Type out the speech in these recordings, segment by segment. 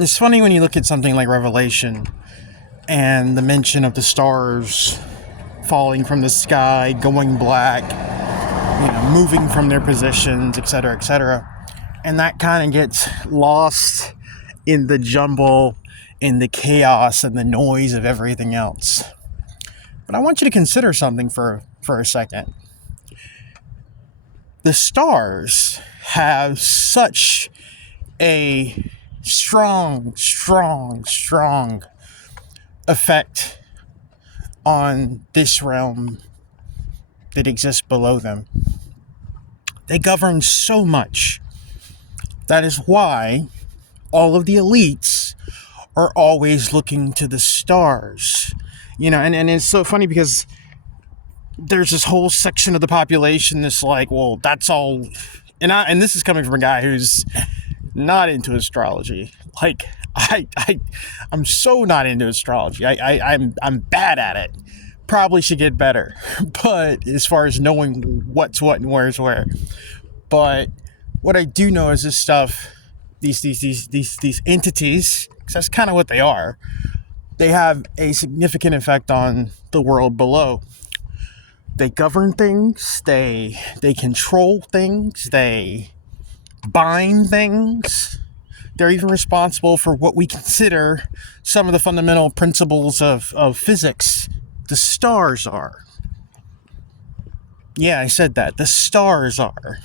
It's funny when you look at something like Revelation and the mention of the stars falling from the sky, going black, moving from their positions, etc., etc. And that kind of gets lost in the jumble, in the chaos, and the noise of everything else. But I want you to consider something for a second. The stars have such a strong effect on this realm that exists below them. They govern so much. That is why all of the elites are always looking to the stars. And it's so funny because there's this whole section of the population that's like, well, that's all. And this is coming from a guy who's not into astrology. Like, I'm so not into astrology. I'm bad at it. Probably should get better. But as far as knowing what's what and where's where. But what I do know is this stuff, these entities, because that's kind of what they are, they have a significant effect on the world below. They govern things, they control things, they bind things. They're even responsible for what we consider some of the fundamental principles of physics. The stars are. Yeah, I said that. The stars are.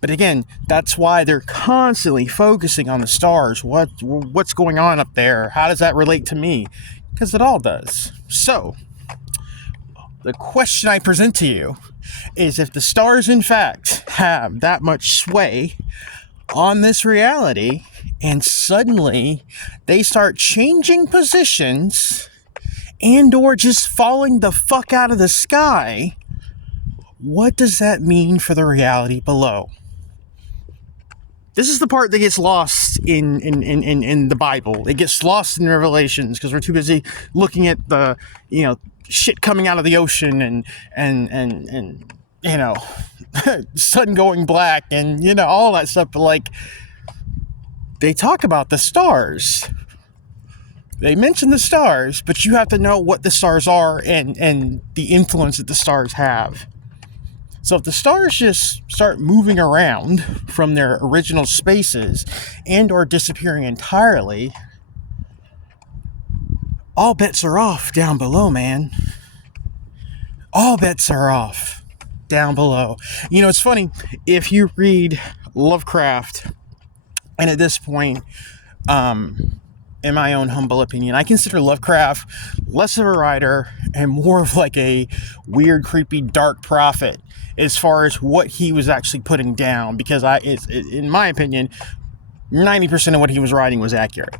But again, that's why they're constantly focusing on the stars. What's going on up there? How does that relate to me? Because it all does. So, the question I present to you is, if the stars in fact have that much sway on this reality, and suddenly they start changing positions and or just falling the fuck out of the sky, what does that mean for the reality below? This is the part that gets lost in the Bible. It gets lost in Revelations because we're too busy looking at the, shit coming out of the ocean and sun going black and, all that stuff. But like, they talk about the stars. They mention the stars, but you have to know what the stars are and the influence that the stars have. So if the stars just start moving around from their original spaces and or disappearing entirely, all bets are off down below, man. All bets are off down below. It's funny, if you read Lovecraft, and at this point, in my own humble opinion, I consider Lovecraft less of a writer and more of like a weird, creepy, dark prophet as far as what he was actually putting down, because in my opinion, 90% of what he was writing was accurate.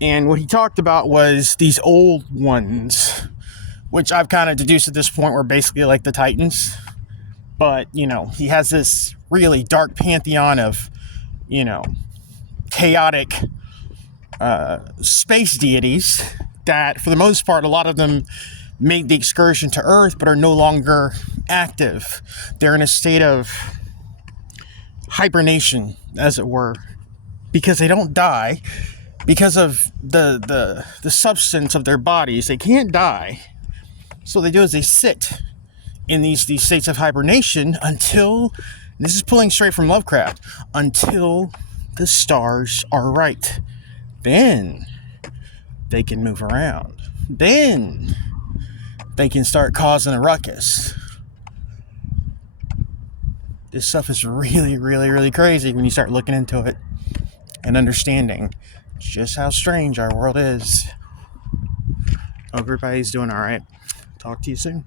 And what he talked about was these old ones, which I've kind of deduced at this point were basically like the Titans. But, he has this really dark pantheon of, chaotic space deities that, for the most part, a lot of them made the excursion to Earth but are no longer active. They're in a state of hibernation, as it were, because they don't die. Because of the substance of their bodies, they can't die. So what they do is they sit in these states of hibernation until, this is pulling straight from Lovecraft, until the stars are right. Then they can move around. Then they can start causing a ruckus. This stuff is really, really, really crazy when you start looking into it and understanding just how strange our world is. Hope everybody's doing all right. Talk to you soon.